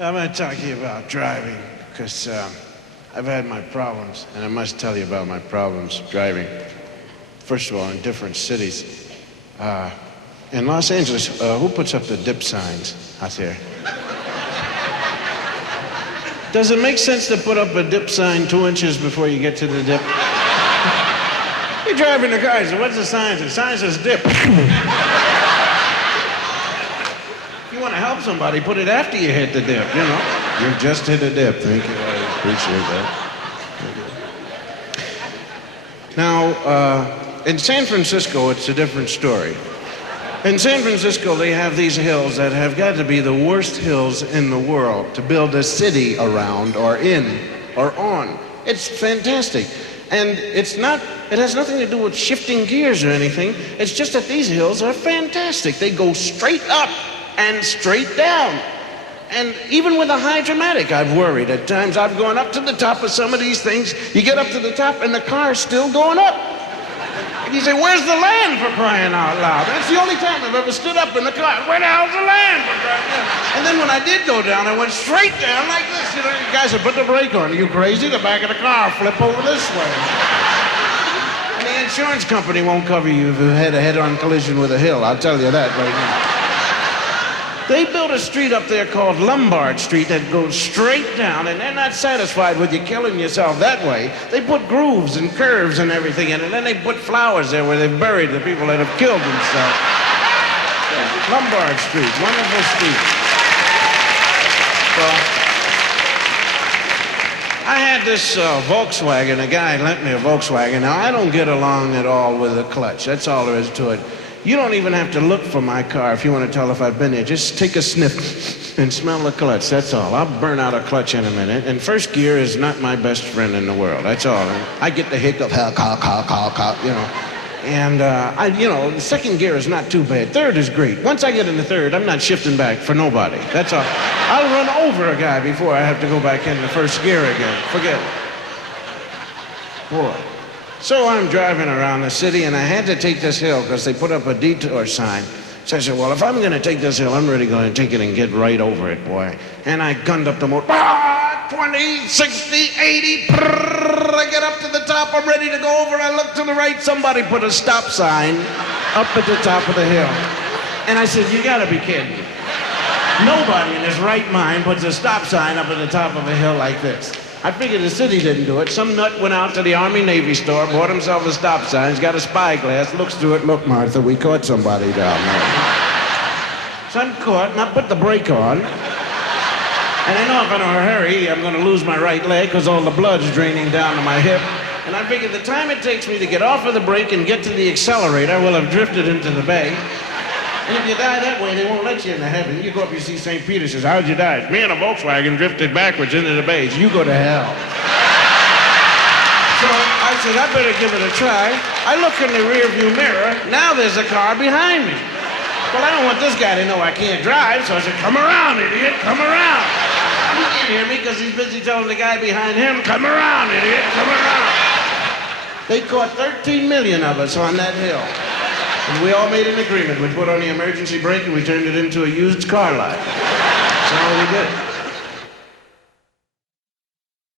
I'm going to talk to you about driving, because I've had my problems, and I must tell you about my problems driving. First of all, in different cities. In Los Angeles, who puts up the dip signs out there? Does it make sense to put up a dip sign 2 inches before you get to the dip? You're driving the car, so what's the sign? The sign says dip. If you want to help somebody, put it after you hit the dip, you know. You've just hit a dip. Thank you. I appreciate that. Now, in San Francisco, it's a different story. In San Francisco, they have these hills that have got to be the worst hills in the world to build a city around or in or on. It's fantastic. And it has nothing to do with shifting gears or anything. It's just that these hills are fantastic. They go straight up and straight down. And even with a high dramatic, I've worried. At times I've gone up to the top of some of these things. You get up to the top and the car's still going up. And you say, where's the land, for crying out loud? That's the only time I've ever stood up in the car. Where the hell's the land, for crying out loud? And then when I did go down, I went straight down like this. You know, you guys said, put the brake on. Are you crazy? The back of the car flip over this way. And the insurance company won't cover you if you had a head-on collision with a hill. I'll tell you that right now. They built a street up there called Lombard Street that goes straight down, and they're not satisfied with you killing yourself that way. They put grooves and curves and everything in it, and then they put flowers there where they've buried the people that have killed themselves. Yeah. Lombard Street, wonderful street. So, I had this Volkswagen. A guy lent me a Volkswagen. Now, I don't get along at all with the clutch. That's all there is to it. You don't even have to look for my car if you want to tell if I've been there. Just take a sniff and smell the clutch, that's all. I'll burn out a clutch in a minute. And first gear is not my best friend in the world, that's all. I get the hiccup, you know. And, the second gear is not too bad. Third is great. Once I get in the third, I'm not shifting back for nobody, that's all. I'll run over a guy before I have to go back in the first gear again. Forget it. Boy. So I'm driving around the city, and I had to take this hill because they put up a detour sign. So I said, well, if I'm going to take this hill, I'm really going to take it and get right over it, boy. And I gunned up the motor. 20, 60, 80. I get up to the top. I'm ready to go over. I look to the right. Somebody put a stop sign up at the top of the hill. And I said, you got to be kidding. Nobody in his right mind puts a stop sign up at the top of a hill like this. I figured the city didn't do it. Some nut went out to the Army-Navy store, bought himself a stop sign, he's got a spyglass, looks through it, look, Martha, we caught somebody down there. So I'm caught, and I put the brake on. And I know if I'm in a hurry, I'm going to lose my right leg because all the blood's draining down to my hip. And I figured the time it takes me to get off of the brake and get to the accelerator, will have drifted into the bay. And if you die that way, they won't let you into heaven. You go up, you see St. Peter, says, how'd you die? Me and a Volkswagen drifted backwards into the bays. You go to hell. So I said, I better give it a try. I look in the rearview mirror. Now there's a car behind me. Well, I don't want this guy to know I can't drive, so I said, come around, idiot, come around. He can't hear me because he's busy telling the guy behind him, come around, idiot, come around. They caught 13 million of us on that hill. And we all made an agreement. We put on the emergency brake and we turned it into a used car lot. That's all we did.